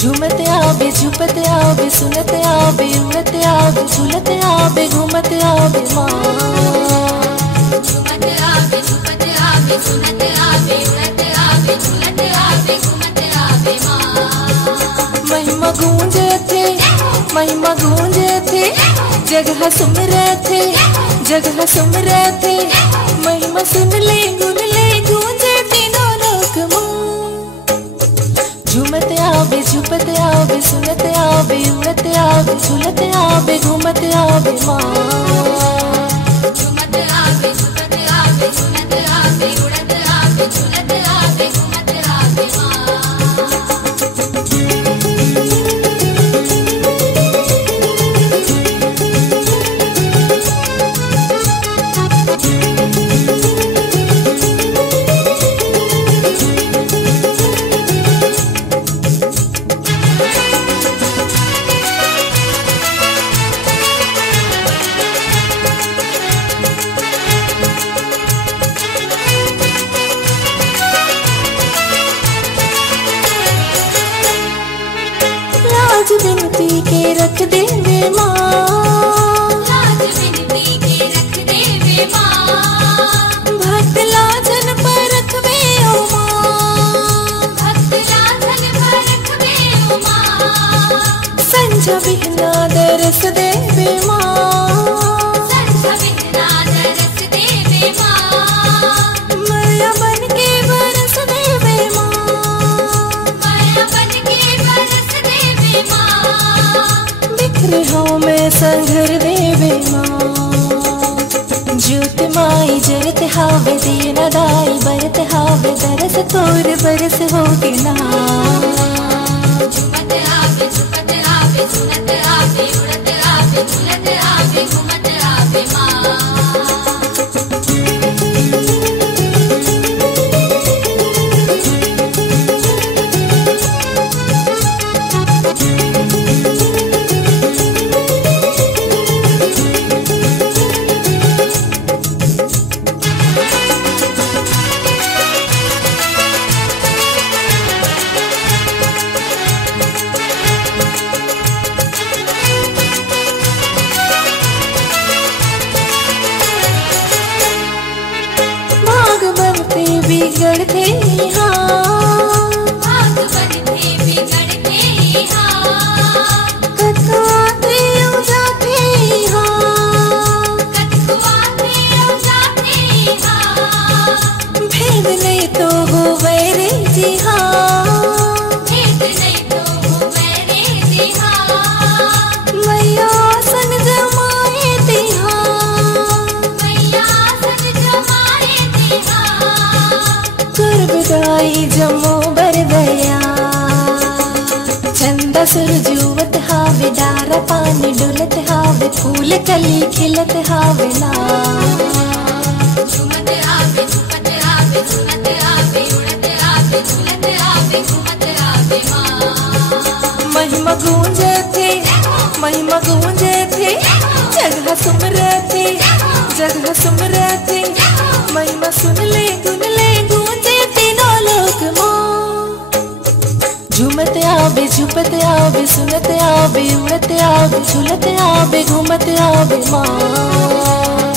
झूमते आवे झुपते आवे सुनते आवे उड़ते आवे झूलते आवे घूमते आवे माँ। झूमते आवे झुपते आवे सुनते आवे उड़ते आवे झूलते आवे घूमते आवे माँ। महिमा गूंजे थे महिमा गूंजे थे जगह सुमरे थे जगह सुमरे थे महिमा सुन ले गुन ले गूंजे तीनों लोक माँ। झूमते आवे झुपते आवे सुनते आवे उड़ते आवे झूलते आवे घूमते आवे माँ। झूमते आवे झुपते आवे सुनते आवे उड़ते आवे झूलते आवे घूमते आवे माँ। लाज विनती के रख दे वे माँ। लाज विनती के रख दे वे माँ। भक्त लाजन पर रखवे ओ माँ। भक्त लाजन पर रखवे ओ माँ। संझा बिहना दरस दे वे माँ। संझा बिहना दरस दे वे माँ। माया बन के बरस दे वे माँ। माया बन के बरस दे वे माँ। बिखरे हो में संघर दे वे माँ। ज्योत माई जरत हावे दीन दाई बरत हावे दरस तोर बरस होगे ना। झूमते आवे झुपते आवे सुनते आवे उड़ते आवे झूलते आवे घूमते आवे माँ। बिगड़ते हाँ भाग बनते बिगड़ते हाँ। कतवाते जाते हाँ कतवाते जाते हाँ। भेद नहीं तो हो वैरे जी हाँ। भेद नहीं तो हो वैरे जी हाँ। मैया सन जमाए ती हाँ। मैया सन जमाए ती हाँ। गुरबदाई जमो बर गया चंदा सुरजुवत हावे डारा पानी डुलत हावे फूल कली खिलत हावे ना। झूमते आवे झुपते आवे सुनते आवे उड़ते आवे झूलते आवे घूमते आवे माँ। महिमा गूंजे थे महिमा गूंजे थे जगह सुमरे थे जगह सुमरे थे महिमा सुन ले गुन ले गूंजे तीनों लोक माँ। झूमते आवे झुपते आवे सुनते आवे उड़ते आवे झूलते आवे घूमते आवे माँ।